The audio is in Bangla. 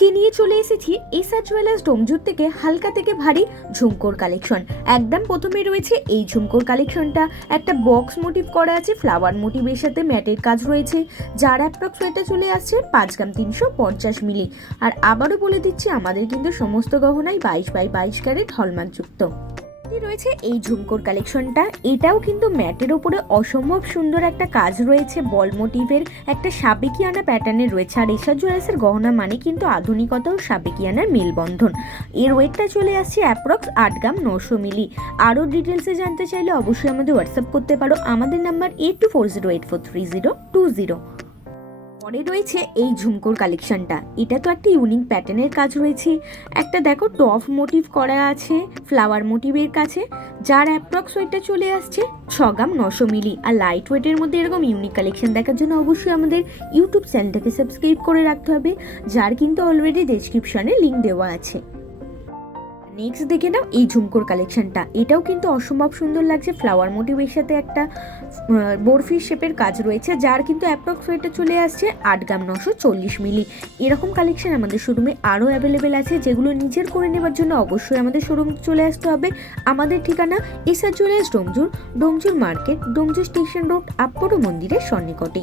কে নিয়ে চলে এসেছি এসআর জুয়েলার্স ডোমজুর থেকে হালকা থেকে ভারী ঝুমকোর কালেকশন। একদম প্রথমে রয়েছে এই ঝুমকোর কালেকশনটা, একটা বক্স মোটিভ করা আছে, ফ্লাওয়ার মোটিভের সাথে ম্যাটের কাজ রয়েছে, যার অ্যাপ্রক্স ওয়েটটা চলে আসছে 5 গ্রাম 350 মিলি। আর আবারও বলে দিচ্ছি, আমাদের কিন্তু সমস্ত গহনাই 22x22 ক্যারেট হলমার্কযুক্ত। রয়েছে এই ঝুমকোর কালেকশনটা, এটাও কিন্তু ম্যাটের ওপরে অসম্ভব সুন্দর একটা কাজ রয়েছে, বল মোটিভের একটা সাবেকিয়ানা প্যাটার্নের রয়েছে। আর এসআর জুয়েলার্সের গহনা মানে কিন্তু আধুনিকতা ও সাবেকিয়ানার মেলবন্ধন। এর ওয়েটটা চলে আসছে অ্যাপ্রক্স 8 গ্রাম 900 মিলি। আরও ডিটেলসে জানতে চাইলে অবশ্যই আমাদের হোয়াটসঅ্যাপ করতে পারো, আমাদের নাম্বার 8240843020। পরে রয়েছে এই ঝুমকোর কালেকশনটা, এটা তো একটা ইউনিক প্যাটার্নের কাজ রয়েছে, একটা দেখো টপ মোটিভ করা আছে ফ্লাওয়ার মোটিভের কাছে, যার অ্যাপ্রক্স ওয়েটটা চলে আসছে 6 গ্রাম 900 মিলি। আর লাইট ওয়েটের মধ্যে এরকম ইউনিক কালেকশন দেখার জন্য অবশ্যই আমাদের ইউটিউব চ্যানেলটাকে সাবস্ক্রাইব করে রাখতে হবে, যার কিন্তু অলরেডি ডেসক্রিপশনে লিঙ্ক দেওয়া আছে। নেক্সট দেখে নাও এই ঝুমকোর কালেকশনটা, এটাও কিন্তু অসম্ভব সুন্দর লাগছে, ফ্লাওয়ার মোটিভের সাথে একটা বরফি শেপের কাজ রয়েছে, যার কিন্তু অ্যাপ্রক্স ওয়েটটা চলে আসছে 8 গ্রাম 940 মিলি। এরকম কালেকশন আমাদের শোরুমে আরও অ্যাভেলেবেল আছে, যেগুলো নিজের করে নেবার জন্য অবশ্যই আমাদের শোরুম চলে আসতে হবে। আমাদের ঠিকানা SR jewellers Domjur market, Domjur station road, আপপড়ো মন্দিরের সন্নিকটে।